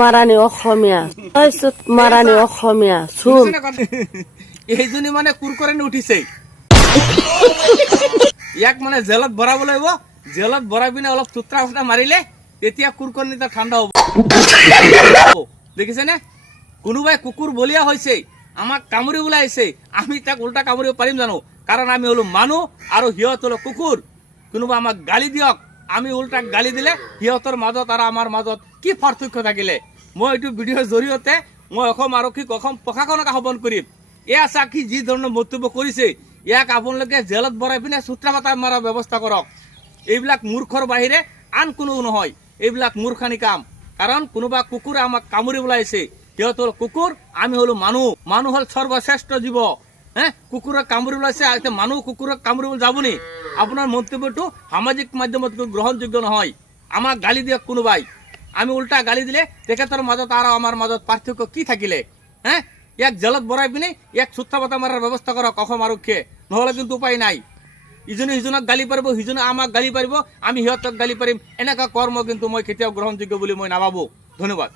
মাৰানি অসমীয়া মাৰানি অসমীয়া শুন এইজনী মানে কুৰ কৰে উঠিছে ইয়াক মানে জেলত ভৰাব লাগিব জেলত ভৰাই পিনে অলপ চুত্ৰা ফুটা মাৰিলে তেতিয়া কুৰকৰণিটা ঠাণ্ডা হ'ব দেখিছেনে কোনোবাই কুকুৰ বলিয়া হৈছে আমাক কামুৰিবলৈ আহিছে আমি তাক উল্টা কামুৰিব পাৰিম জানো কাৰণ আমি হলো মানুহ আৰু সিহঁত হলো কুকুৰ কোনোবা আমাক গালি দিয়ক আমি উল্টা গালি দিলে সিহঁতৰ মাজত আৰু আমাৰ মাজত কি পাৰ্থক্য থাকিলে মই এইটো ভিডিঅ'ৰ জৰিয়তে মই অসম আৰক্ষীক অসম প্ৰশাসনক আহ্বান কৰিম এয়া চাকি যি ধৰণৰ মন্তব্য কৰিছে ইয়াক আপোনালোকে জেলত ভৰাই পিনে সূত্ৰা বাটা মাৰাৰ ব্যৱস্থা কৰক এইবিলাক মূৰ্খৰ বাহিৰে আন কোনো নহয় এইবিলাক মূৰ্খানি কাম কাৰণ কোনোবা কুকুৰে আমাক কামুৰিবলৈ আহিছে সিহঁত হল কুকুৰ আমি হলো মানুহ হল সৰ্বশ্ৰেষ্ঠ জীৱ কুকুৰক কামুৰিবলৈ আহিছে মানুহ কুকুৰক কামুৰিবলৈ যাবনি আপোনাৰ মন্তব্যটো সামাজিক মাধ্যমত গ্ৰহণযোগ্য নহয় আমাক গালি দিয়ক কোনোবাই আমি উল্টা গালি দিলে তেখেতৰ মাজত আৰু আমাৰ মাজত পাৰ্থক্য কি থাকিলে ইয়াক জেলত ভৰাই পিনে ইয়াক সূত্ৰা বাটা মাৰাৰ ব্যৱস্থা কৰক অসম আৰক্ষীয়ে নহলে কিন্তু উপায় নাই ইজনে সিজনক গালি পাৰিব সিজনে আমাক গালি পাৰিব আমি সিহঁতক গালি পাৰিম এনেকুৱা কৰ্ম কিন্তু মই কেতিয়াও গ্ৰহণযোগ্য বুলি মই নাভাবো ধন্যবাদ।